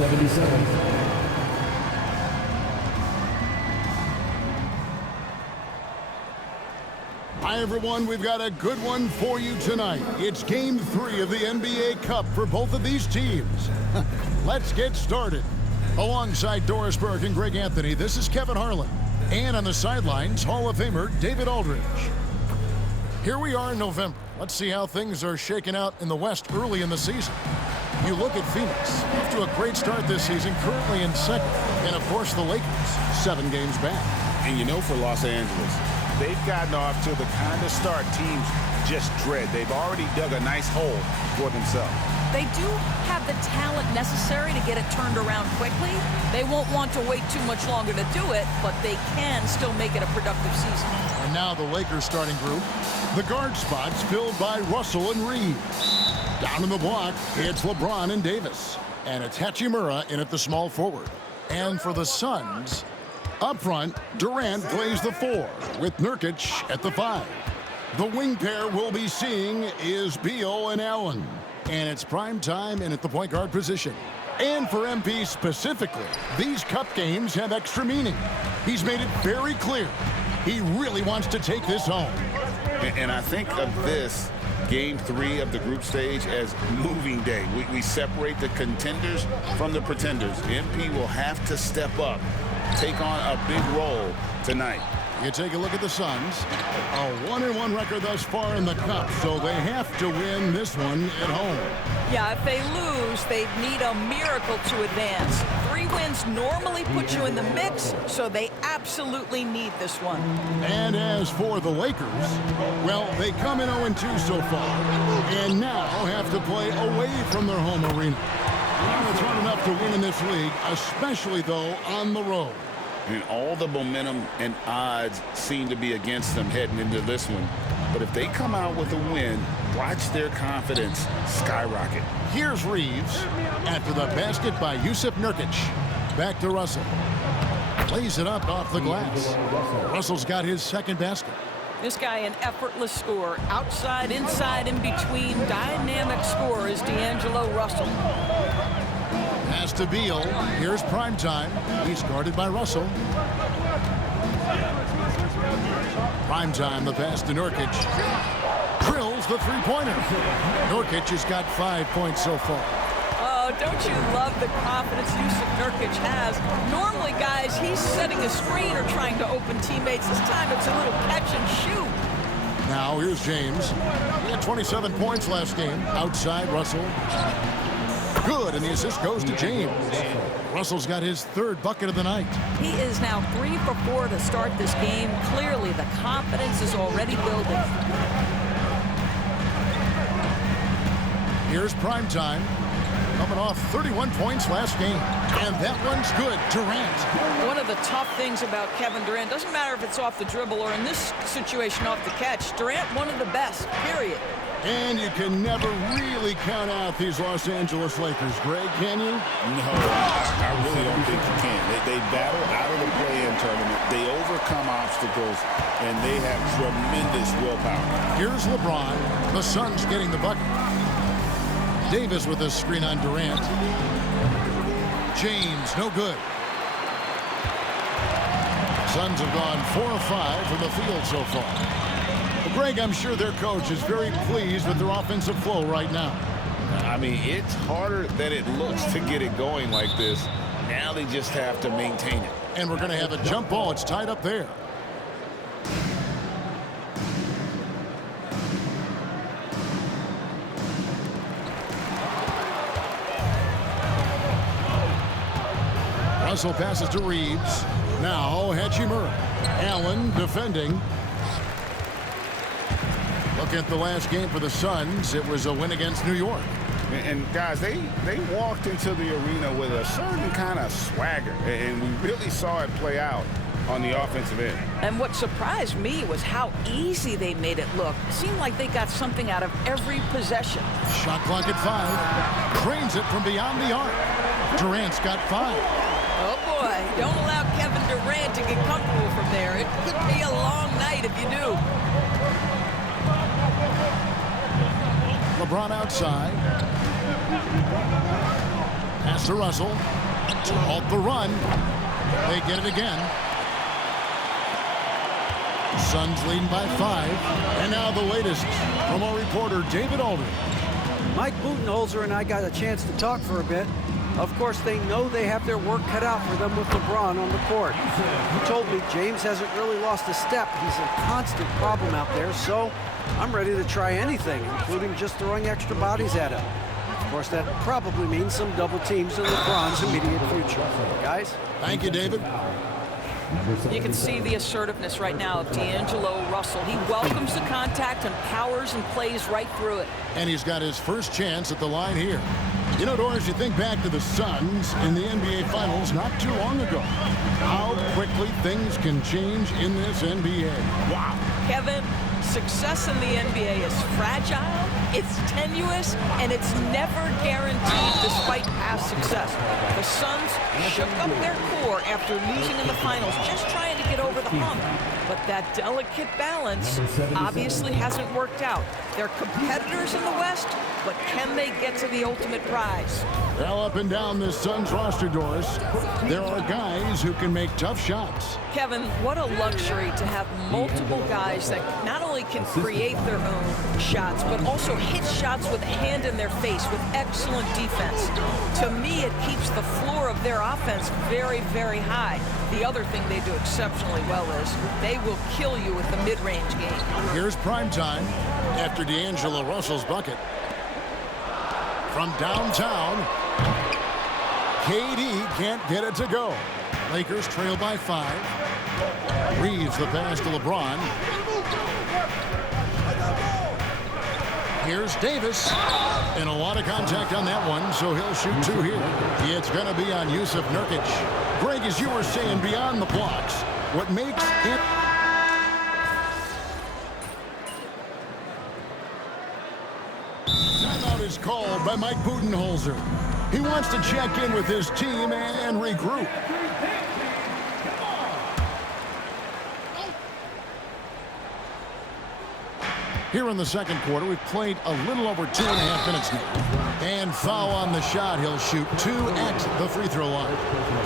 77. Hi, everyone. We've got a good one for you tonight. It's Game 3 of the NBA Cup for both of these teams. Let's get started. Alongside Doris Burke and Greg Anthony, this is Kevin Harlan. And on the sidelines, Hall of Famer David Aldridge. Here we are in November. Let's see how things are shaking out in the West early in the season. You look at Phoenix, off to a great start this season, currently in second. And, of course, the Lakers, 7 games back. And you know, for Los Angeles, they've gotten off to the kind of start teams just dread. They've already dug a nice hole for themselves. They do have the talent necessary to get it turned around quickly. They won't want to wait too much longer to do it, but they can still make it a productive season. And now the Lakers starting group. The guard spots filled by Russell and Reeves. Down in the block, it's LeBron and Davis. And it's Hachimura in at the small forward. And for the Suns, up front, Durant plays the 4 with Nurkic at the 5. The wing pair we'll be seeing is Beal and Allen. And it's prime time and at the point guard position. And for MP specifically, these cup games have extra meaning. He's made it very clear he really wants to take this home. And I think of this Game 3 of the group stage as moving day. We separate the contenders from the pretenders. MP will have to step up, take on a big role tonight. You take a look at the Suns. A 1-1 record thus far in the Cup, so they have to win this one at home. Yeah, if they lose, they'd need a miracle to advance. 3 wins normally put you in the mix, so they absolutely need this one. And as for the Lakers, well, they come in 0-2 so far, and now have to play away from their home arena. Well, it's hard enough to win in this league, especially, though, on the road. And all the momentum and odds seem to be against them heading into this one. But if they come out with a win, watch their confidence skyrocket. Here's Reeves after the basket by Yusuf Nurkic. Back to Russell. Lays it up off the glass. Russell's got his second basket. This guy, an effortless scorer. Outside, inside, in between. Dynamic scorer is D'Angelo Russell. Pass to Beal. Here's prime time. He's guarded by Russell. Prime time, the pass to Nurkic. Drills the three-pointer. Nurkic has got 5 points so far. Oh, don't you love the confidence Yusuf Nurkic has? Normally, guys, he's setting a screen or trying to open teammates. This time it's a little catch and shoot. Now here's James. He had 27 points last game. Outside, Russell. Good, and the assist goes to James. Russell's got his 3rd bucket of the night. He is now 3 for 4 to start this game. Clearly, the confidence is already building. Here's prime time. Coming off 31 points last game. And that one's good. Durant. One of the tough things about Kevin Durant, doesn't matter if it's off the dribble or in this situation off the catch, Durant, one of the best, period. And you can never really count out these Los Angeles Lakers, Greg, can you? No, I really don't think you can. They battle out of the play-in tournament. They overcome obstacles, and they have tremendous willpower. Here's LeBron. The Suns getting the bucket. Davis with a screen on Durant. James, no good. Suns have gone 4 of 5 from the field so far. Greg, I'm sure their coach is very pleased with their offensive flow right now. I mean, it's harder than it looks to get it going like this. Now they just have to maintain it. And we're going to have a jump ball. It's tied up there. Russell passes to Reeves. Now Hachimura. Allen defending. Look at the last game for the Suns. It was a win against New York. And guys, they walked into the arena with a certain kind of swagger, and we really saw it play out on the offensive end. And what surprised me was how easy they made it look. It seemed like they got something out of every possession. Shot clock at 5. Drains it from beyond the arc. Durant's got 5. Oh, boy. Don't allow Kevin Durant to get comfortable from there. It could be a long night if you do. LeBron outside. Pass to Russell. To halt the run. They get it again. Suns leading by 5. And now the latest from our reporter, David Aldridge. Mike Budenholzer and I got a chance to talk for a bit. Of course, they know they have their work cut out for them with LeBron on the court. He told me James hasn't really lost a step. He's a constant problem out there, so I'm ready to try anything, including just throwing extra bodies at him. Of course, that probably means some double teams in LeBron's immediate future. Guys? Thank you, David. You can see the assertiveness right now of D'Angelo Russell. He welcomes the contact and powers and plays right through it. And he's got his first chance at the line here. You know, Doris, you think back to the Suns in the NBA Finals not too long ago. How quickly things can change in this NBA. Wow. Kevin, success in the NBA is fragile, it's tenuous, and it's never guaranteed despite past success. The Suns shook up their core after losing in the finals, just trying to get over the hump. But that delicate balance obviously hasn't worked out. They're competitors in the West, but can they get to the ultimate prize? Well, up and down this Suns roster, Doris, there are guys who can make tough shots. Kevin, what a luxury to have multiple guys that not only can create their own shots, but also hit shots with a hand in their face with excellent defense. To me, it keeps the floor of their offense very, very high. The other thing they do exceptionally well is they will kill you with the mid-range game. Here's primetime after D'Angelo Russell's bucket. From downtown, KD can't get it to go. Lakers trail by 5. Reeves the pass to LeBron. Here's Davis. And a lot of contact on that one, so he'll shoot 2 here. It's going to be on Yusuf Nurkic. Greg, as you were saying, beyond the blocks, what makes it... Timeout is called by Mike Budenholzer. He wants to check in with his team and regroup. Here in the second quarter, we've played a little over 2.5 minutes now. And foul on the shot. He'll shoot 2 at the free throw line.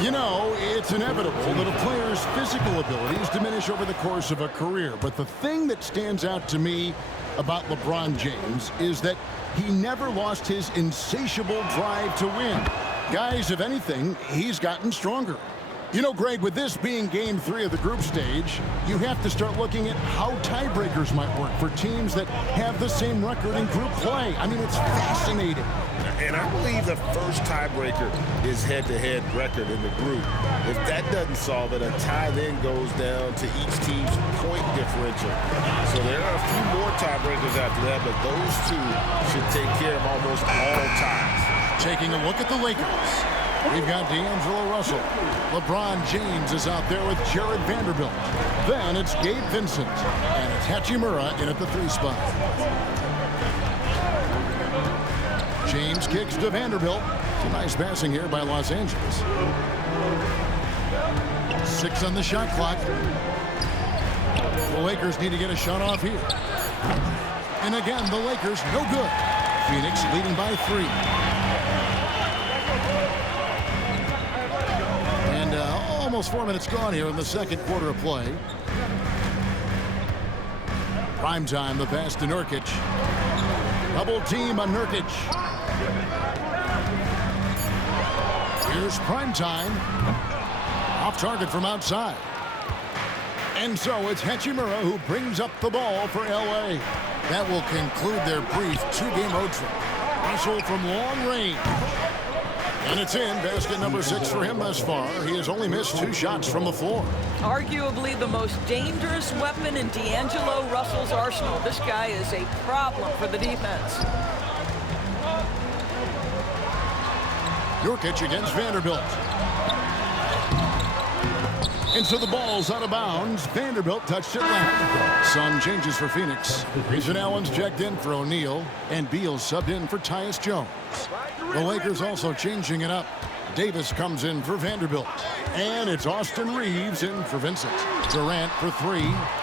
You know, it's inevitable that a player's physical abilities diminish over the course of a career. But the thing that stands out to me about LeBron James is that he never lost his insatiable drive to win. Guys, if anything, he's gotten stronger. You know, Greg, with this being game 3 of the group stage, you have to start looking at how tiebreakers might work for teams that have the same record in group play. I mean, it's fascinating. And I believe the first tiebreaker is head-to-head record in the group. If that doesn't solve it, a tie then goes down to each team's point differential. So there are a few more tiebreakers after that, but those two should take care of almost all ties. Taking a look at the Lakers. We've got D'Angelo Russell. LeBron James is out there with Jared Vanderbilt. Then it's Gabe Vincent. And it's Hachimura in at the 3 spot. James kicks to Vanderbilt. It's a nice passing here by Los Angeles. 6 on the shot clock. The Lakers need to get a shot off here. And again, the Lakers no good. Phoenix leading by 3. Almost 4 minutes gone here in the second quarter of play. Prime time, the pass to Nurkic. Double team on Nurkic. Here's prime time. Off target from outside. And so it's Hachimura who brings up the ball for LA. That will conclude their brief 2-game road trip. Russell from long range. And it's in. Basket number 6 for him thus far. He has only missed 2 shots from the floor. Arguably the most dangerous weapon in D'Angelo Russell's arsenal. This guy is a problem for the defense. Nurkic against Vanderbilt. And so the ball's out of bounds. Vanderbilt touched it left. Sun changes for Phoenix. Grayson Allen's checked in for O'Neal. And Beal subbed in for Tyus Jones. The Lakers also changing it up. Davis comes in for Vanderbilt. And it's Austin Reeves in for Vincent. Durant for 3,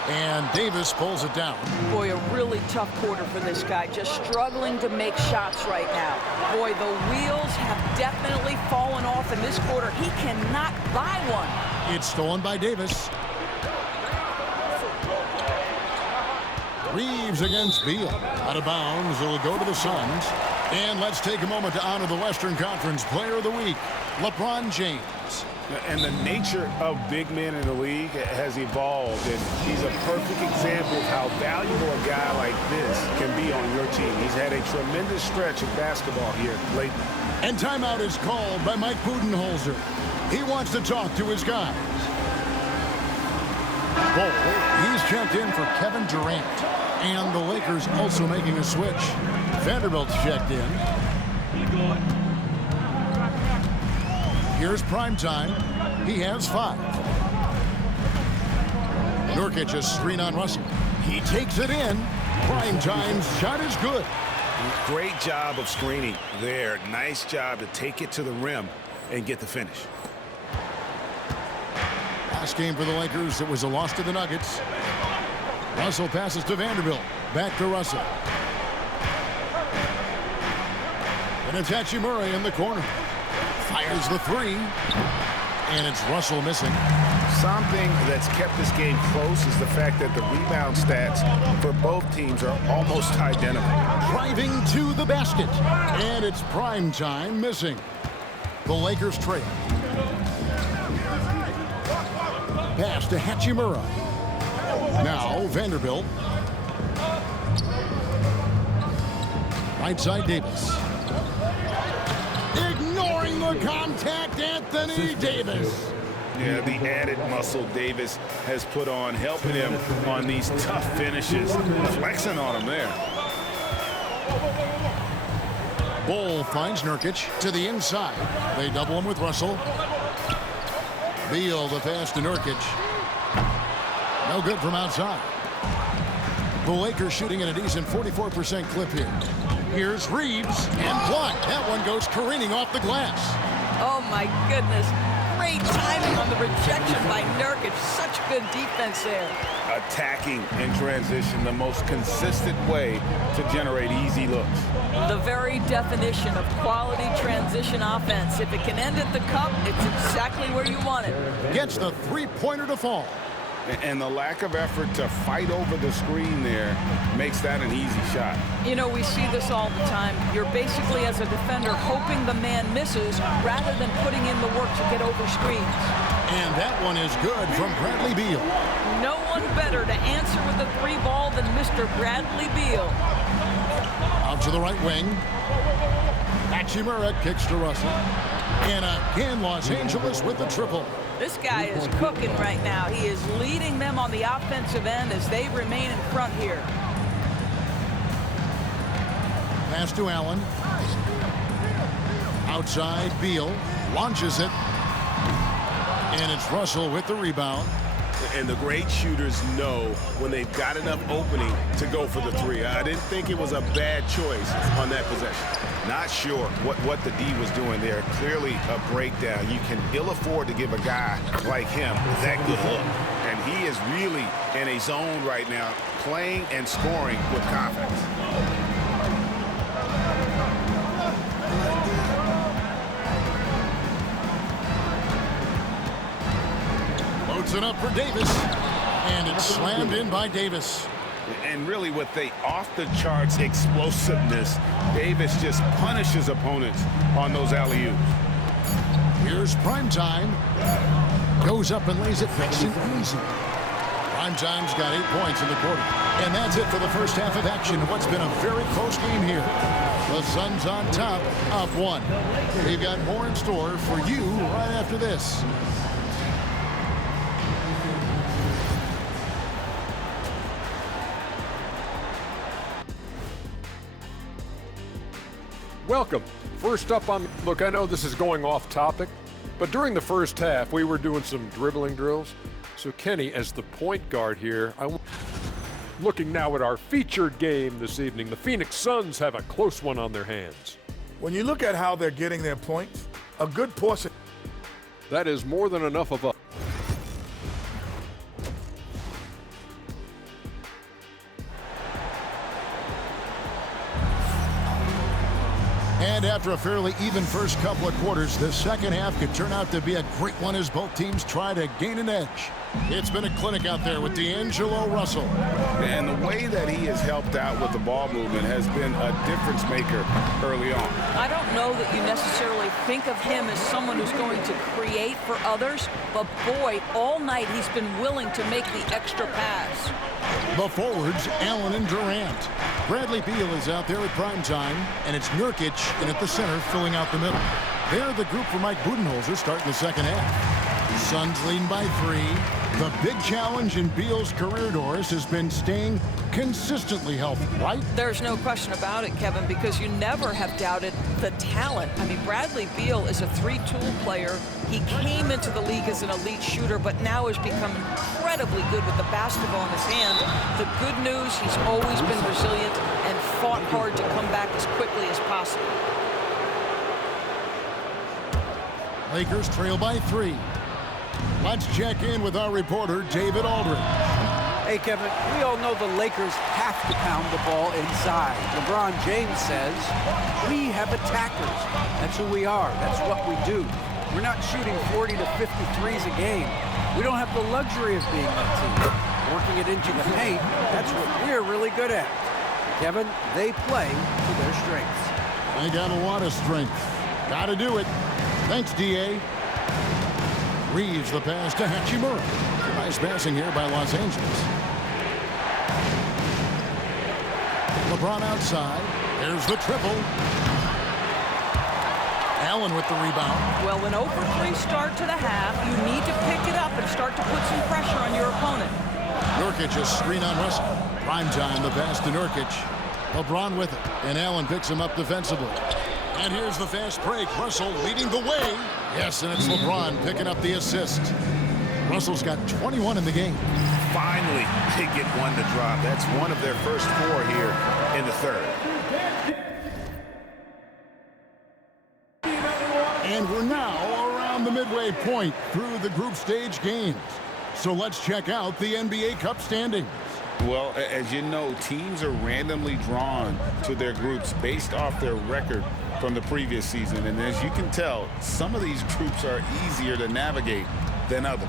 and Davis pulls it down. Boy, a really tough quarter for this guy. Just struggling to make shots right now. Boy, the wheels have definitely fallen off in this quarter. He cannot buy one. It's stolen by Davis. Reeves against Beal. Out of bounds, it'll go to the Suns. And let's take a moment to honor the Western Conference Player of the Week, LeBron James. And the nature of big men in the league has evolved, and he's a perfect example of how valuable a guy like this can be on your team. He's had a tremendous stretch of basketball here lately. And timeout is called by Mike Budenholzer. He wants to talk to his guys. Ball, he's checked in for Kevin Durant. And the Lakers also making a switch. Vanderbilt's checked in. Here's prime time. He has 5. Nurkic a screen on Russell. He takes it in. Prime time's shot is good. Great job of screening there. Nice job to take it to the rim and get the finish. Last game for the Lakers, it was a loss to the Nuggets. Russell passes to Vanderbilt. Back to Russell. And it's Hachimura in the corner. Fires the 3. And it's Russell missing. Something that's kept this game close is the fact that the rebound stats for both teams are almost identical. Driving to the basket. And it's prime time missing. The Lakers trail. Pass to Hachimura. Now Vanderbilt. Right side Davis. Ignoring the contact, Anthony Davis. Yeah, the added muscle Davis has put on, helping him on these tough finishes. Flexing on him there. Bull finds Nurkic to the inside. They double him with Russell. Beal the pass to Nurkic. No good from outside. The Lakers shooting at a decent 44% clip here. Here's Reeves and blocked. That one goes careening off the glass. Oh, my goodness. Great timing on the rejection by Nurkic. Such good defense there. Attacking in transition, the most consistent way to generate easy looks. The very definition of quality transition offense. If it can end at the cup, it's exactly where you want it. Gets the three-pointer to fall. And the lack of effort to fight over the screen there makes that an easy shot. You know, we see this all the time. You're basically, as a defender, hoping the man misses rather than putting in the work to get over screens. And that one is good from Bradley Beal. No one better to answer with a 3 ball than Mr. Bradley Beal. Out to the right wing. Hachimura kicks to Russell. And again, Los Angeles with the triple. This guy is cooking right now. He is leading them on the offensive end as they remain in front here. Pass to Allen. Outside, Beal launches it. And it's Russell with the rebound. And the great shooters know when they've got enough opening to go for the 3. I didn't think it was a bad choice on that possession. Not sure what the D was doing there. Clearly a breakdown. You can ill afford to give a guy like him that good look. And he is really in a zone right now, playing and scoring with confidence. Loads it up for Davis. And it's slammed in by Davis. And really with the off-the-charts explosiveness, Davis just punishes opponents on those alley-oops. Here's Primetime. Goes up and lays it nice and easy. Primetime's got 8 points in the quarter. And that's it for the first half of action. What's been a very close game here. The Suns on top, up 1. We've got more in store for you right after this. Welcome. First up on, look, I know this is going off topic, but during the first half, we were doing some dribbling drills. So Kenny, as the point guard here, looking now at our featured game this evening, the Phoenix Suns have a close one on their hands. When you look at how they're getting their points, a good portion. That is more than enough of a... And after a fairly even first couple of quarters, the second half could turn out to be a great one as both teams try to gain an edge. It's been a clinic out there with D'Angelo Russell. And the way that he has helped out with the ball movement has been a difference maker early on. I don't know that you necessarily think of him as someone who's going to create for others, but boy, all night he's been willing to make the extra pass. The forwards, Allen and Durant. Bradley Beal is out there at prime time, and it's Nurkic in at the center filling out the middle. They're the group for Mike Budenholzer starting the second half. Suns leading by 3. The big challenge in Beal's career, Doris, has been staying consistently healthy, right? There's no question about it, Kevin, because you never have doubted the talent. I mean, Bradley Beal is a 3-tool player. He came into the league as an elite shooter, but now has become incredibly good with the basketball in his hand. The good news, he's always been resilient and fought hard to come back as quickly as possible. Lakers trail by 3. Let's check in with our reporter, David Aldridge. Hey, Kevin, we all know the Lakers have to pound the ball inside. LeBron James says, we have attackers. That's who we are. That's what we do. We're not shooting 40 to 50 threes a game. We don't have the luxury of being that team. Working it into the paint, that's what we're really good at. Kevin, they play to their strengths. They got a lot of strength. Got to do it. Thanks, D.A. Reeves the pass to Hachimura. Nice passing here by Los Angeles. LeBron outside. There's the triple. Allen with the rebound. Well, when 0 for 3 start to the half, you need to pick it up and start to put some pressure on your opponent. Nurkic a screen on Russell. Prime time, the pass to Nurkic. LeBron with it, and Allen picks him up defensively. And here's the fast break. Russell leading the way. Yes, and it's LeBron picking up the assist. Russell's got 21 in the game. Finally, they get one to drop. That's one of their first 4 here in the third. And we're now around the midway point through the group stage games. So let's check out the NBA Cup standings. Well, as you know, teams are randomly drawn to their groups based off their record from the previous season. And as you can tell, some of these groups are easier to navigate than others.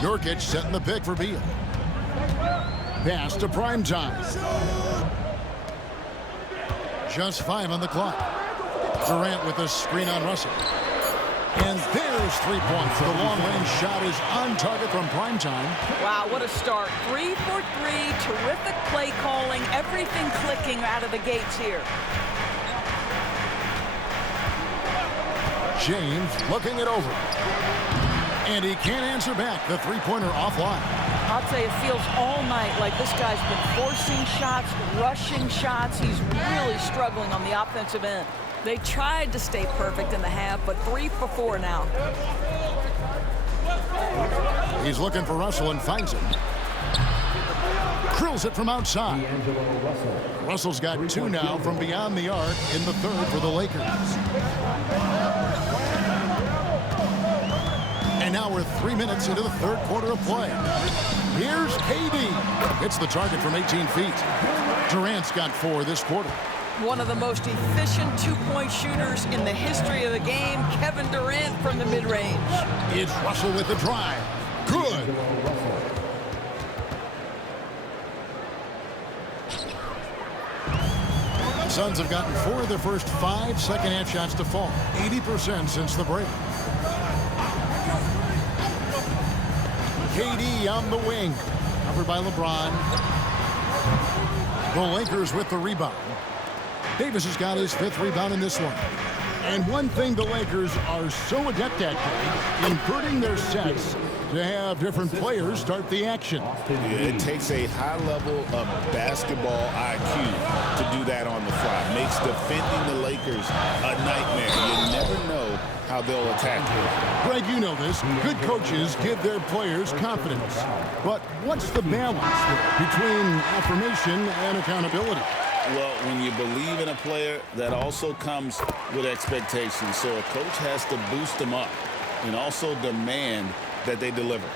Nurkic setting the pick for Beal. Pass to prime time. Just 5 on the clock. Durant with a screen on Russell. And there's 3 points. The long-range shot is on target from primetime. Wow, what a start. 3 for 3, terrific play calling, everything clicking out of the gates here. James looking it over. And he can't answer back. The three-pointer offline. I'll tell you, it feels all night like this guy's been forcing shots, rushing shots. He's really struggling on the offensive end. They tried to stay perfect in the half, but 3 for 4 now. He's looking for Russell and finds him. Drills it from outside. Russell's got 2 now from beyond the arc in the third for the Lakers. And now we're 3 minutes into the third quarter of play. Here's KD. Hits the target from 18 feet. Durant's got 4 this quarter. One of the most efficient two-point shooters in the history of the game, Kevin Durant from the mid-range. It's Russell with the drive. Good. Suns have gotten 4 of their first 5 second-half shots to fall. 80% since the break. KD on the wing. Covered by LeBron. The Lakers with the rebound. Davis has got his 5th rebound in this one. And one thing the Lakers are so adept at, inverting their sets to have different players start the action. Yeah, it takes a high level of basketball IQ to do that on the fly. Makes defending the Lakers a nightmare. You never know how they'll attack you. Greg, you know this. Good coaches give their players confidence. But what's the balance there between affirmation and accountability? Well, when you believe in a player, that also comes with expectations. So a coach has to boost them up and also demand that they deliver.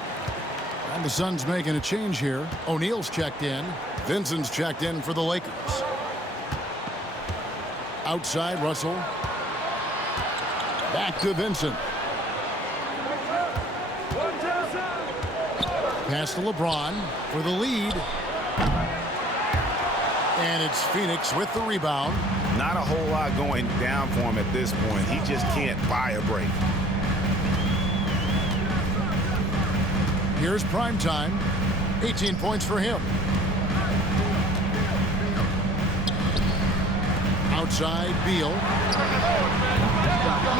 And the Suns making a change here. O'Neal's checked in. Vincent's checked in for the Lakers. Outside, Russell. Back to Vincent. Pass to LeBron for the lead. And it's Phoenix with the rebound. Not a whole lot going down for him at this point. He just can't buy a break. Here's prime time. 18 points for him. Outside, Beal.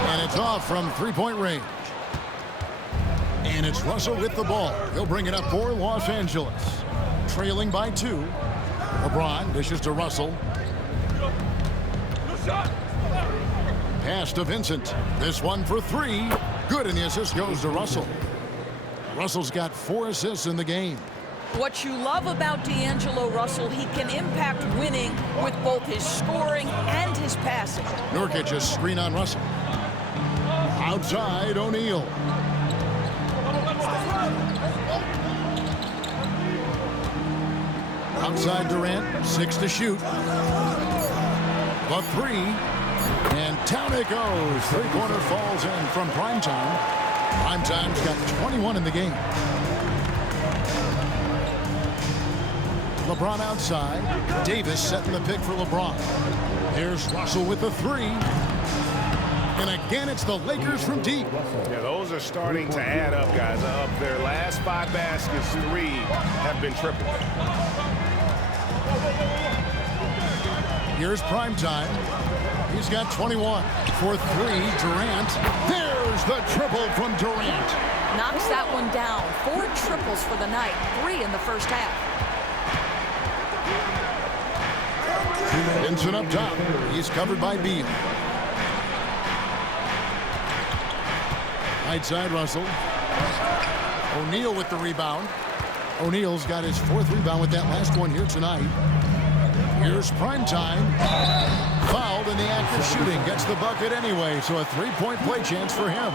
And it's off from three-point range. And it's Russell with the ball. He'll bring it up for Los Angeles. Trailing by 2. LeBron dishes to Russell. Pass to Vincent. This one for 3. Good, and the assist goes to Russell. Russell's got 4 assists in the game. What you love about D'Angelo Russell, he can impact winning with both his scoring and his passing. Nurkic a screen on Russell. Outside, O'Neal. Outside Durant, 6 to shoot. The 3. And down it goes. Three-pointer falls in from Primetime. Primetime's got 21 in the game. LeBron outside. Davis setting the pick for LeBron. Here's Russell with the 3. And again, it's the Lakers from deep. Yeah, those are starting to add up, guys. Of their last 5 baskets, 3 have been triple. Here's Primetime. He's got 21. For 3, Durant. There's the triple from Durant. Knocks that one down. 4 triples for the night. 3 in the first half. Vincent up top. He's covered by Beal. Right side, Russell. O'Neal with the rebound. O'Neal's got his 4th rebound with that last one here tonight. Here's Primetime. Fouled in the act of shooting. Gets the bucket anyway, so a 3-point play chance for him.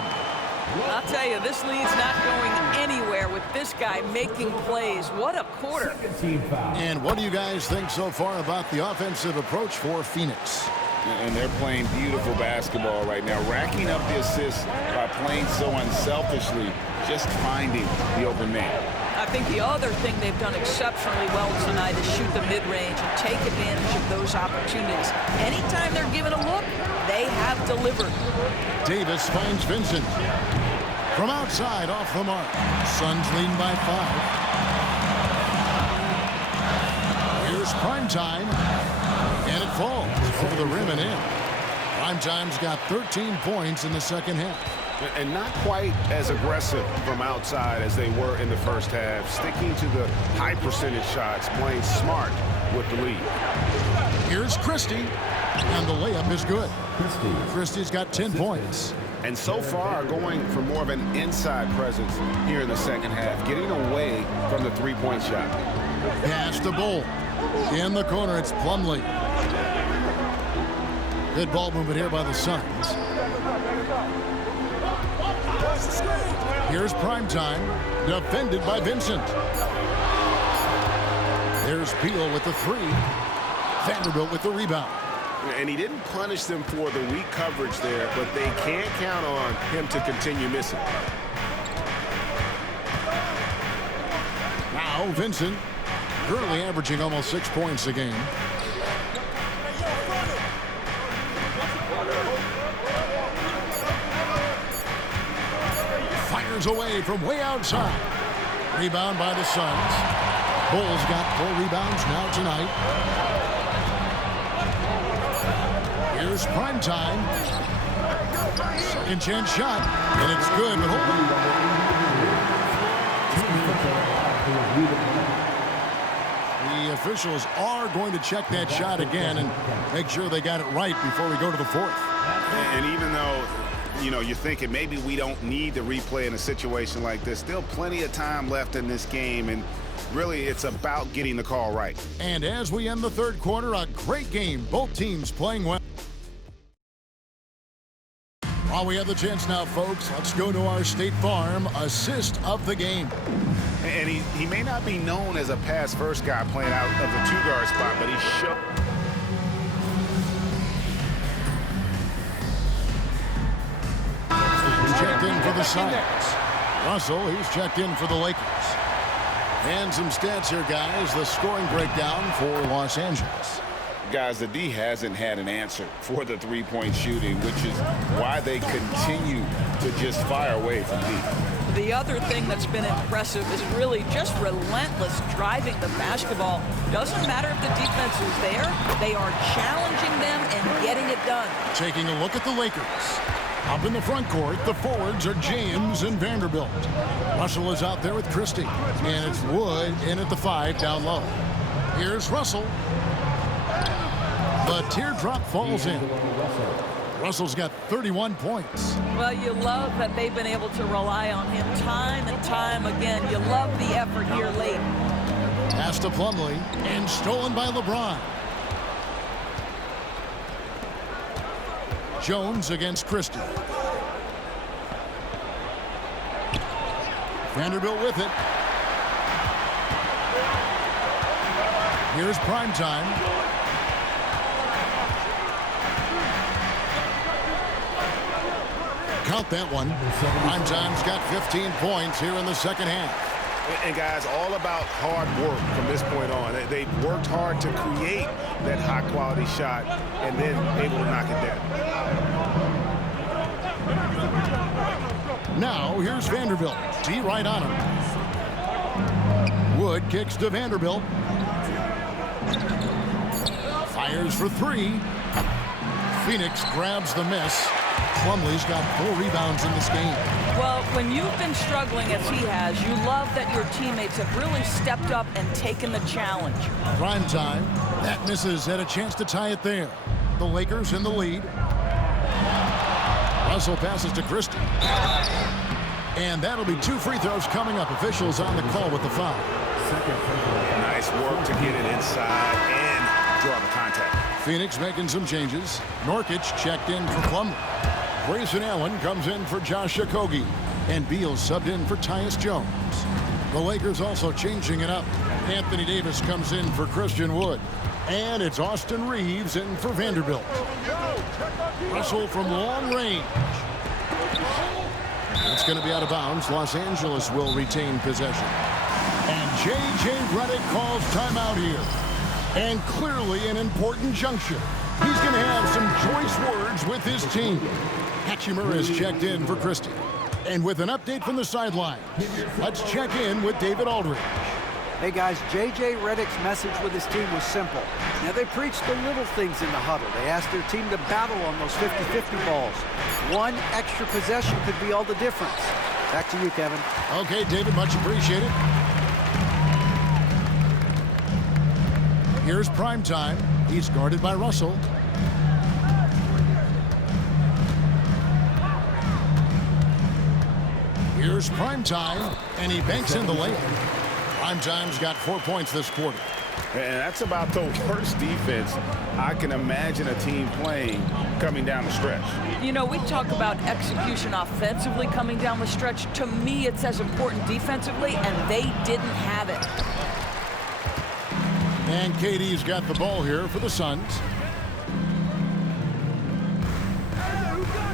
I'll tell you, this lead's not going anywhere with this guy making plays. What a quarter. And what do you guys think so far about the offensive approach for Phoenix? And they're playing beautiful basketball right now, racking up the assists by playing so unselfishly, just finding the open man. I think the other thing they've done exceptionally well tonight is shoot the mid-range and take advantage of those opportunities. Anytime they're given a look, they have delivered. Davis finds Vincent. From outside, off the mark. Suns leading by 5. Here's Primetime. And it falls over the rim and in. Primetime's got 13 points in the second half. And not quite as aggressive from outside as they were in the first half. Sticking to the high percentage shots, playing smart with the lead. Here's Christie. And the layup is good. Christie's got 10 points. And so far, going for more of an inside presence here in the second half, getting away from the three-point shot. Pass to Bull. In the corner, it's Plumlee. Good ball movement here by the Suns. Here's Primetime, defended by Vincent. There's Beal with the 3. Vanderbilt with the rebound. And he didn't punish them for the weak coverage there, but they can't count on him to continue missing. Now Vincent, currently averaging almost 6 points a game. Fires away from way outside. Rebound by the Suns. Bulls got 4 rebounds now tonight. Here's Primetime. Second chance shot, and it's good. But the officials are going to check that shot again and make sure they got it right before we go to the 4th. And even though, you know, you're thinking maybe we don't need the replay in a situation like this, still plenty of time left in this game. And Really, it's about getting the call right. And as we end the third quarter, a great game. Both teams playing well. While we have the chance now, folks, let's go to our State Farm assist of the game. And he may not be known as a pass-first guy playing out of the two-guard spot, but he showed. Checked in for the Suns. Russell, he's checked in for the Lakers. And some stats here, guys. The scoring breakdown for Los Angeles. Guys, the D hasn't had an answer for the three-point shooting, which is why they continue to just fire away from deep. The other thing that's been impressive is really just relentless driving the basketball. Doesn't matter if the defense is there, they are challenging them and getting it done. Taking a look at the Lakers. Up in the front court, the forwards are James and Vanderbilt. Russell is out there with Christie. And it's Wood in at the 5 down low. Here's Russell. The teardrop falls in. Russell's got 31 points. Well, you love that they've been able to rely on him time and time again. You love the effort here late. Pass to Plumlee and stolen by Lebron. Jones against Christie. Vanderbilt with it. Here's Primetime. Count that one. Primetime's got 15 points here in the second half. And guys, all about hard work from this point on. They've worked hard to create that high-quality shot and then able to knock it down. Now, here's Vanderbilt. D right on him. Wood kicks to Vanderbilt. Fires for three. Phoenix grabs the miss. Plumlee's got 4 rebounds in this game. Well, when you've been struggling as he has, you love that your teammates have really stepped up and taken the challenge. Primetime. That misses. Had a chance to tie it there. The Lakers in the lead. Russell passes to Christie. And that'll be 2 free throws coming up. Officials on the call with the foul. Nice work to get it inside and draw the contact. Phoenix making some changes. Norkic checked in for Plumlee. Grayson Allen comes in for Josh Okogie. And Beal subbed in for Tyus Jones. The Lakers also changing it up. Anthony Davis comes in for Christian Wood. And it's Austin Reeves in for Vanderbilt. Russell from long range. It's going to be out of bounds. Los Angeles will retain possession. And J.J. Redick calls timeout here. And clearly an important juncture. He's going to have some choice words with his team. Hachimura is checked in for Christie. And with an update from the sideline, let's check in with David Aldridge. Hey guys, J.J. Redick's message with his team was simple. Now they preached the little things in the huddle. They asked their team to battle on those 50-50 balls. One extra possession could be all the difference. Back to you, Kevin. Okay, David, much appreciated. Here's Primetime. He's guarded by Russell. Here's Primetime, and he banks in the layup. Primetime's got 4 points this quarter. And that's about the worst defense I can imagine a team playing coming down the stretch. You know, we talk about execution offensively coming down the stretch. To me, it's as important defensively, and they didn't have it. And KD's got the ball here for the Suns.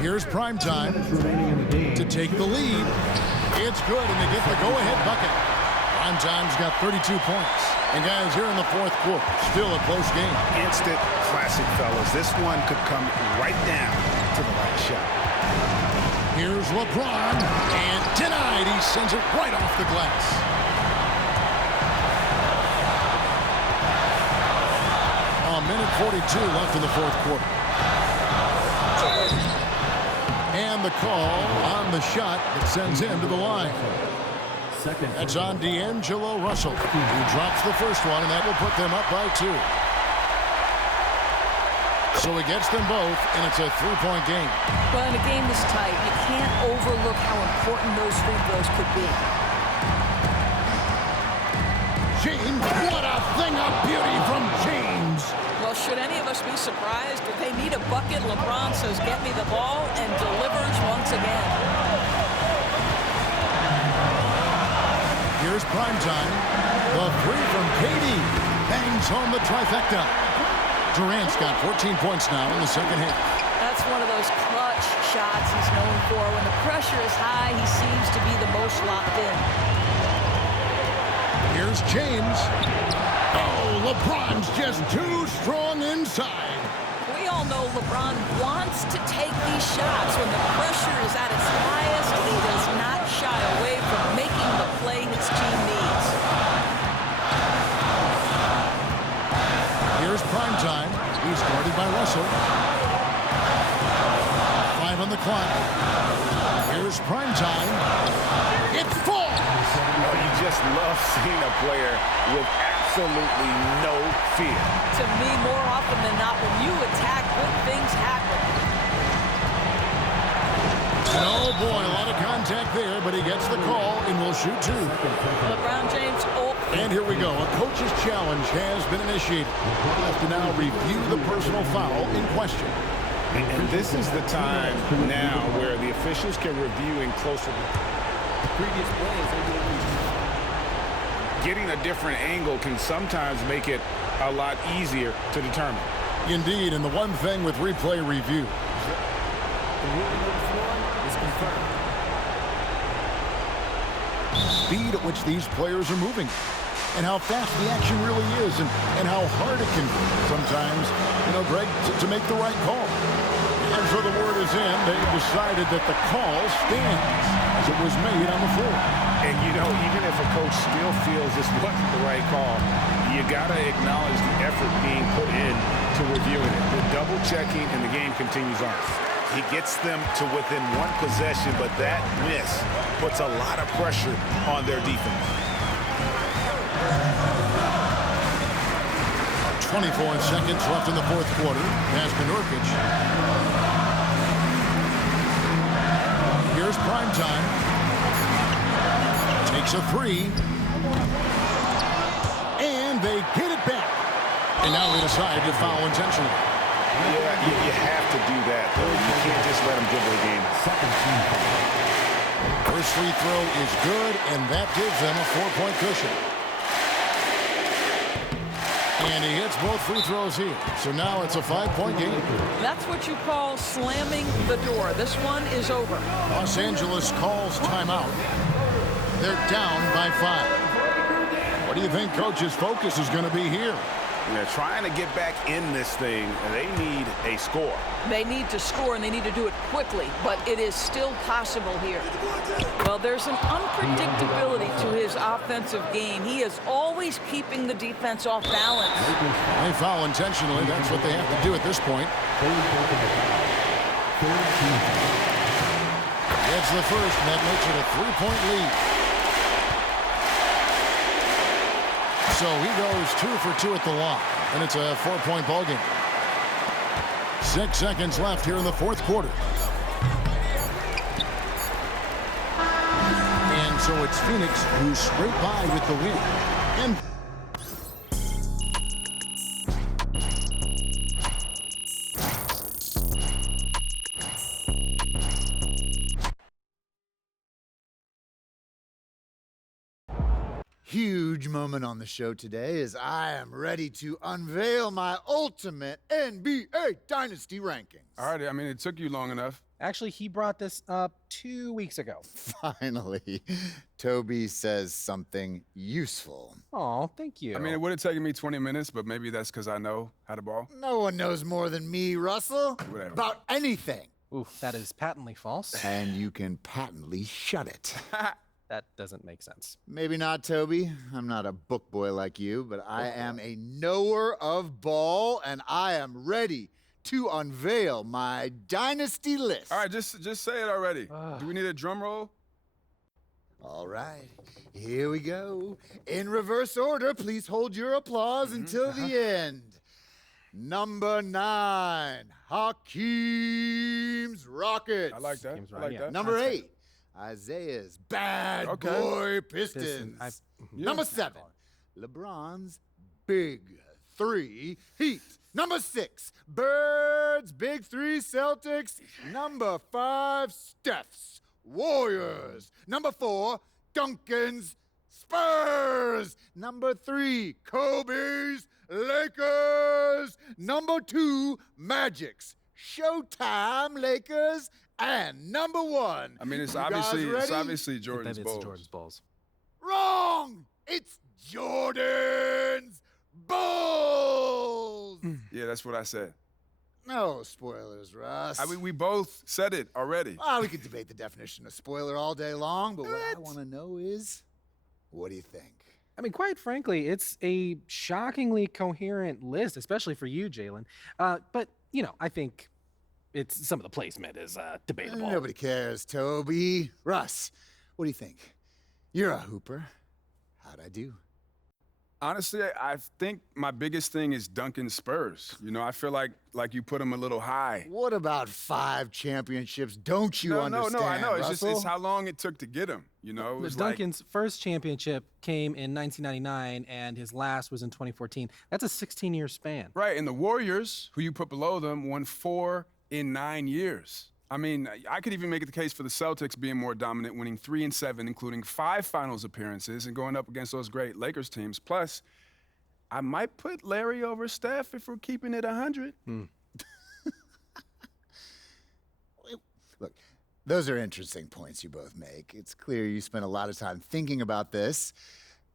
Here's Primetime to take the lead. It's good, and they get the go-ahead bucket. Primetime's got 32 points. And guys, here in the fourth quarter, still a close game. Instant classic, fellas. This one could come right down to the last shot. Here's Lebron, and denied. He sends it right off the glass. A minute 42 left in the fourth quarter. And the call on the shot that sends him to the line. That's on D'Angelo Russell, who drops the first one, and that will put them up by 2. So he gets them both, and it's a 3-point game. Well, in a game this tight, you can't overlook how important those free throws could be. James, what a thing of beauty from James. Well, should any of us be surprised? If they need a bucket, LeBron says, get me the ball, and delivers once again. Here's primetime. The three from KD bangs home the trifecta. Durant's got 14 points now in the second half. That's one of those clutch shots he's known for. When the pressure is high, he seems to be the most locked in. Here's James. Oh, LeBron's just too strong inside. We all know LeBron wants to take these shots when the pressure is at its highest. He does not shy away from making the play his team needs. Here's primetime. He's guarded by Russell. 5 on the clock. Here's primetime. It falls. Oh, you just love seeing a player with absolutely no fear. To me, more often than not, when you attack, good things happen. Oh, boy, a lot of contact there, but he gets the call and will shoot 2. LeBron James, And here we go. A coach's challenge has been initiated. We'll have to now review the personal foul in question. And this is the time now where the officials can review in closer. The previous plays, getting a different angle can sometimes make it a lot easier to determine. Indeed, and the one thing with replay review. The ruling on the floor is confirmed. Speed at which these players are moving, and how fast the action really is, and how hard it can be sometimes, Greg, to make the right call. And so the word is in. They've decided that the call stands as it was made on the floor. And, even if a coach still feels this wasn't the right call, you got to acknowledge the effort being put in to reviewing it. The double checking, and the game continues on. He gets them to within one possession, but that miss puts a lot of pressure on their defense. 24 seconds left in the fourth quarter. Pass to Nurkic. Here's primetime. Takes a 3. And they get it back. And now they decide to foul intentionally. Yeah, you have to do that, though. You can't just let them dribble the game. First free throw is good, and that gives them a 4-point cushion. And he hits both free throws here. So now it's a 5-point game. That's what you call slamming the door. This one is over. Los Angeles calls timeout. They're down by 5. What do you think coach's focus is going to be here? They're trying to get back in this thing, and they need a score. They need to score, and they need to do it quickly, but it is still possible here. Well, there's an unpredictability to his offensive game. He is always keeping the defense off balance. They foul intentionally. That's what they have to do at this point. Gets the first, and that makes it a 3-point lead. So he goes 2 for 2 at the line, and it's a 4-point ball game. 6 seconds left here in the fourth quarter. And so it's Phoenix who's straight by with the win. And huge moment on the show today as I am ready to unveil my ultimate NBA Dynasty rankings. All right, I mean, it took you long enough. Actually, he brought this up 2 weeks ago. Finally, Toby says something useful. Oh, thank you. I mean, it would have taken me 20 minutes, but maybe that's because I know how to ball. No one knows more than me, Russell, Whatever. about anything. Ooh, that is patently false. And you can patently shut it. That doesn't make sense. Maybe not, Toby. I'm not a book boy like you, but I am a knower of ball, and I am ready to unveil my dynasty list. All right, just say it already. Do we need a drum roll? All right, here we go. In reverse order, please hold your applause until the end. Number 9, Hakeem's Rockets. I like that. Seems I right, like yeah. that. Number 8, Isaiah's Bad Okay. Boy Pistons. Pistons. Number 7, LeBron's Big Three Heat. Number 6, Birds, Big Three Celtics. Number 5, Steph's Warriors. Number 4, Duncan's Spurs. Number 3, Kobe's Lakers. Number 2, Magic's Showtime Lakers. And number 1. I mean, it's You guys obviously ready? Jordan's Bulls. Jordan's Bulls. Wrong! It's Jordan's Bulls! Yeah, that's what I said. No spoilers, Russ. I mean, we both said it already. We could debate the definition of spoiler all day long, but what I want to know is, what do you think? I mean, quite frankly, it's a shockingly coherent list, especially for you, Jalen. But, you know, I think some of the placement is debatable. Nobody cares, Toby. Russ, what do you think? You're a hooper. How'd I do? Honestly, I think my biggest thing is Duncan Spurs. You know, I feel like you put him a little high. What about 5 championships? Don't you understand, No, I know. It's Russell? just how long it took to get him. You know, it was Duncan's first championship came in 1999, and his last was in 2014. That's a 16-year span. Right, and the Warriors, who you put below them, won 4 in 9 years. I mean, I could even make the case for the Celtics being more dominant, winning 3 and 7, including 5 finals appearances and going up against those great Lakers teams. Plus, I might put Larry over Steph if we're keeping it 100. Look, those are interesting points you both make. It's clear you spent a lot of time thinking about this,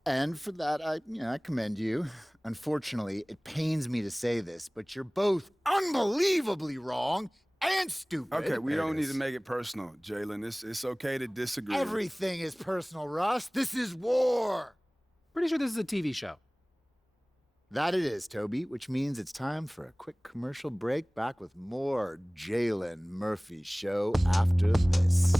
and for that, I commend you. Unfortunately, it pains me to say this, but you're both unbelievably wrong and stupid. Okay, we don't need to make it personal, Jalen. It's okay to disagree. Everything is personal, Russ. This is war. Pretty sure this is a TV show. That it is, Toby, which means it's time for a quick commercial break. Back with more Jalen Murphy Show after this.